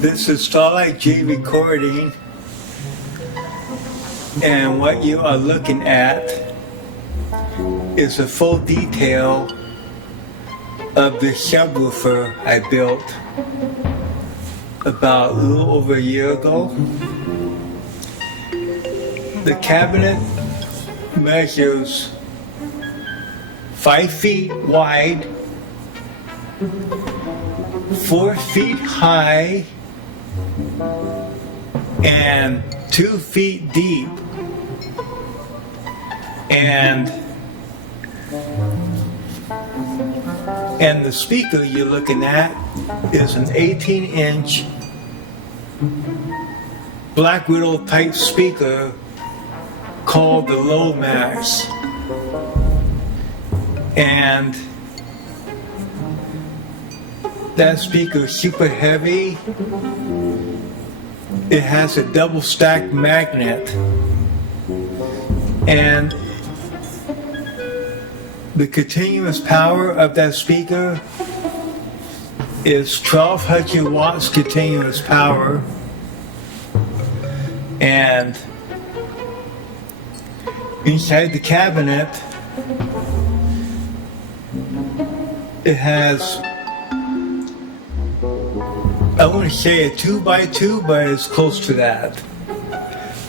This is Starlight J recording, and what you are looking at is a full detail of the subwoofer I built about a little over a year ago. The cabinet measures 5 feet wide, 4 feet high, and 2 feet deep. And the speaker you're looking at is an 18-inch Black Widow type speaker called the Low Max. And that speaker is super heavy. It has a double stacked magnet, and the continuous power of that speaker is 1200 watts continuous power, and inside the cabinet it has, I wouldn't say a 2x2, but it's close to that.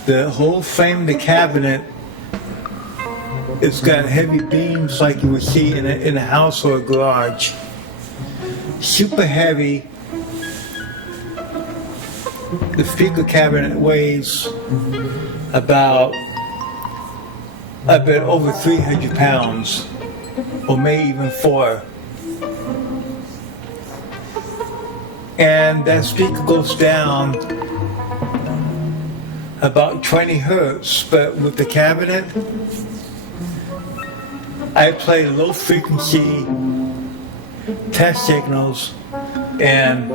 The whole frame of the cabinet, it's got heavy beams like you would see in a house or a garage. Super heavy. The speaker cabinet weighs about a bit over 300 pounds, or maybe even 4. And that speaker goes down about 20 hertz, but with the cabinet, I play low frequency test signals, and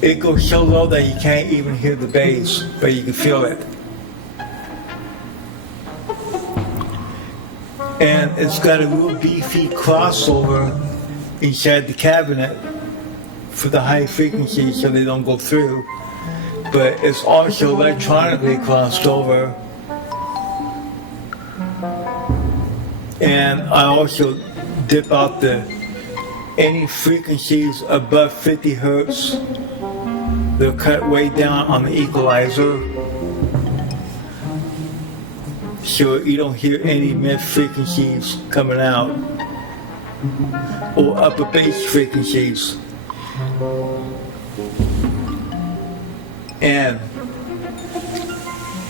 it goes so low that you can't even hear the bass, but you can feel it. And it's got a real beefy crossover inside the cabinet for the high frequency so they don't go through, but it's also electronically crossed over. And I also dip out any frequencies above 50 hertz. They're cut way down on the equalizer, so you don't hear any mid frequencies coming out, or upper bass frequencies. And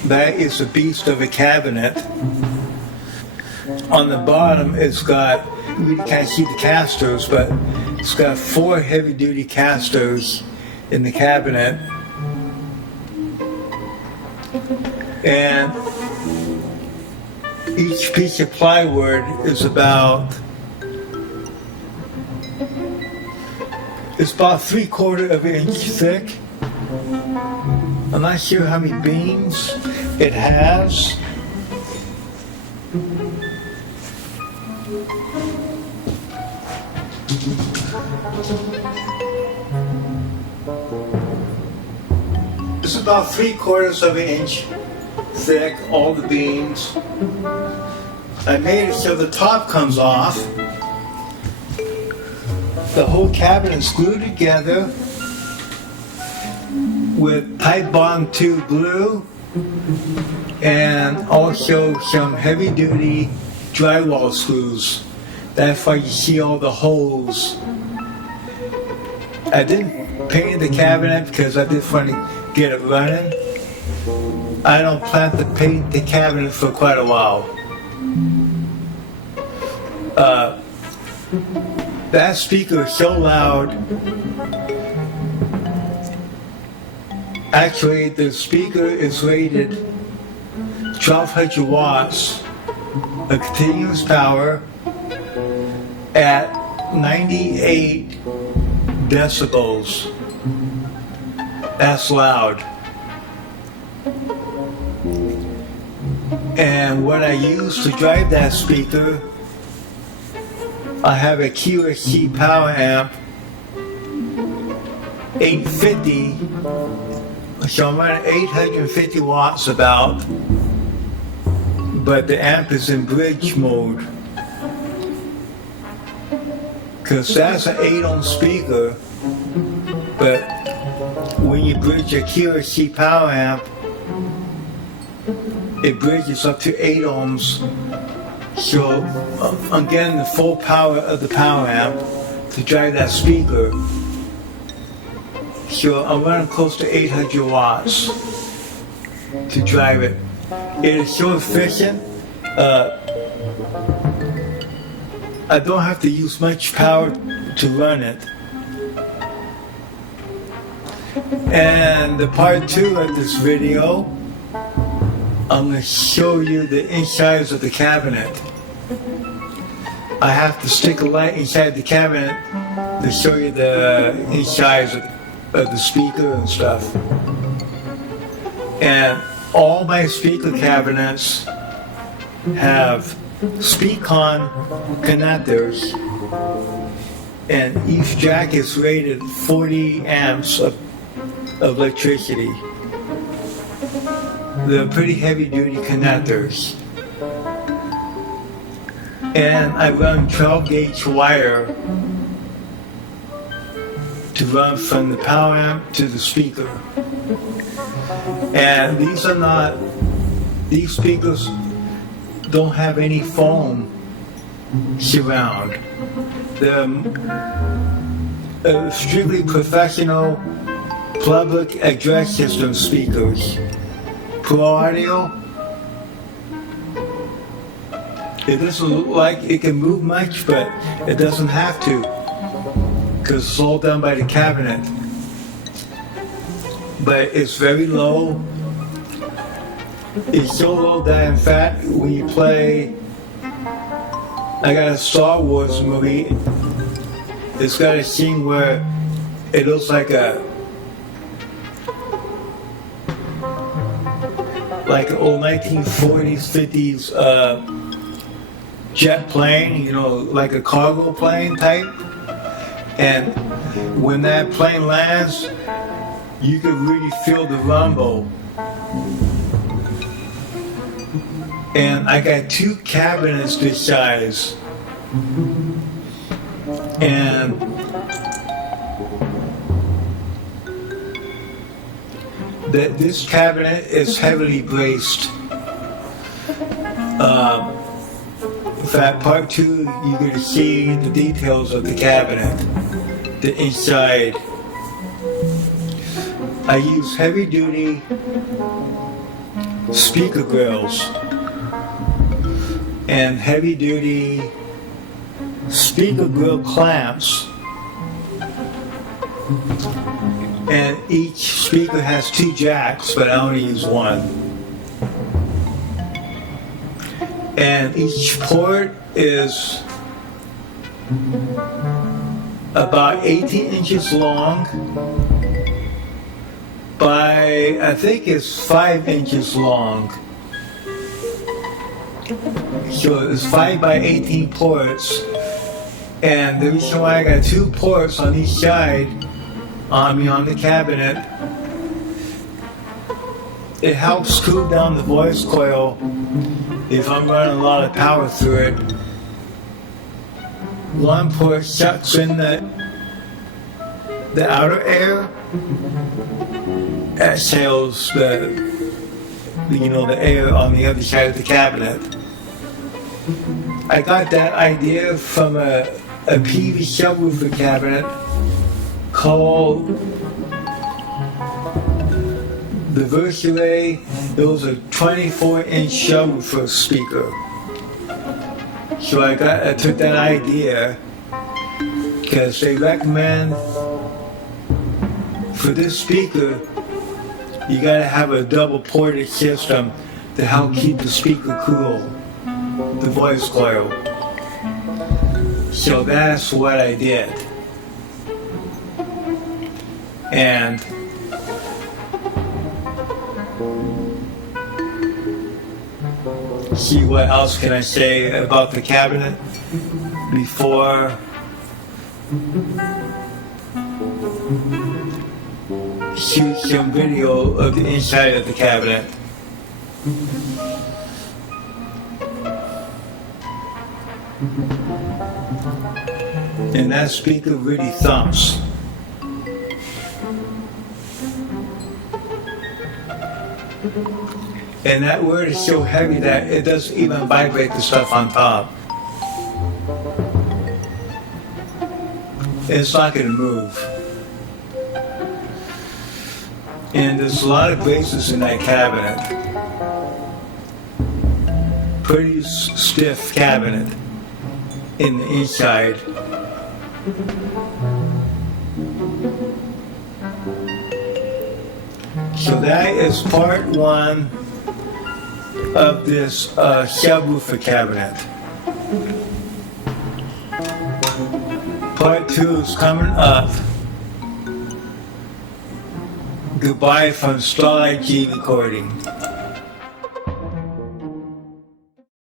that is a beast of a cabinet. On the bottom, it's got, you can't see the casters, but it's got 4 heavy-duty casters in the cabinet. And each piece of plywood is about 3/4 of an inch thick. I'm not sure how many beams it has. It's about 3/4 of an inch thick, all the beams. I made it so the top comes off. The whole cabinet's glued together with pipe bond 2 glue, and also some heavy duty drywall screws. That's why you see all the holes. I didn't paint the cabinet because I just want to get it running. I don't plan to paint the cabinet for quite a while. That speaker is so loud. Actually, the speaker is rated 1200 watts of continuous power at 98 decibels. That's loud. And what I use to drive that speaker, I have a QSC power amp, 850, so I'm running 850 watts about, but the amp is in bridge mode. Because that's an 8 ohm speaker, but when you bridge a QSC power amp, it bridges up to 8 ohms. So I'm getting the full power of the power amp to drive that speaker. So I'm running close to 800 watts to drive it. It is so efficient. I don't have to use much power to run it. And the part 2 of this video, I'm going to show you the insides of the cabinet. I have to stick a light inside the cabinet to show you the insides of the speaker and stuff. And all my speaker cabinets have speak-on connectors, and each jack is rated 40 amps of electricity. They're pretty heavy-duty connectors. And I run 12-gauge wire to run from the power amp to the speaker. And these speakers don't have any foam surround. They're strictly professional public address system speakers. Pro audio. It doesn't look like it can move much, but it doesn't have to, because it's all done by the cabinet. But it's very low. It's so low that, in fact, when you play, I got a Star Wars movie, it's got a scene where it looks like an old 1940s, 50s jet plane, you know, like a cargo plane type. And when that plane lands, you can really feel the rumble. And I got 2 cabinets this size. And this cabinet is heavily braced. In fact, part 2, you're going to see the details of the cabinet, the inside. I use heavy-duty speaker grills and heavy-duty speaker grill clamps. And each speaker has 2 jacks, but I only use 1. And each port is about 18 inches long by, I think it's 5 inches long. So it's 5 by 18 ports. And the reason why I got 2 ports on each side on the cabinet, it helps cool down the voice coil if I'm running a lot of power through it. 1 port sucks in the outer air, exhales the air on the other side of the cabinet. I got that idea from a Peavey subwoofer cabinet called the Versailles. It was a 24-inch subwoofer speaker. So I took that idea because they recommend for this speaker you gotta have a double ported system to help keep the speaker cool, the voice coil. So that's what I did. And see what else can I say about the cabinet before shoot some video of the inside of the cabinet. And that speaker really thumps. And that word is so heavy that it doesn't even vibrate the stuff on top. It's not going to move. And there's a lot of bases in that cabinet. Pretty stiff cabinet in the inside. So that is part one of this subwoofer cabinet. Part two is coming up. Goodbye from Starlight G Recording.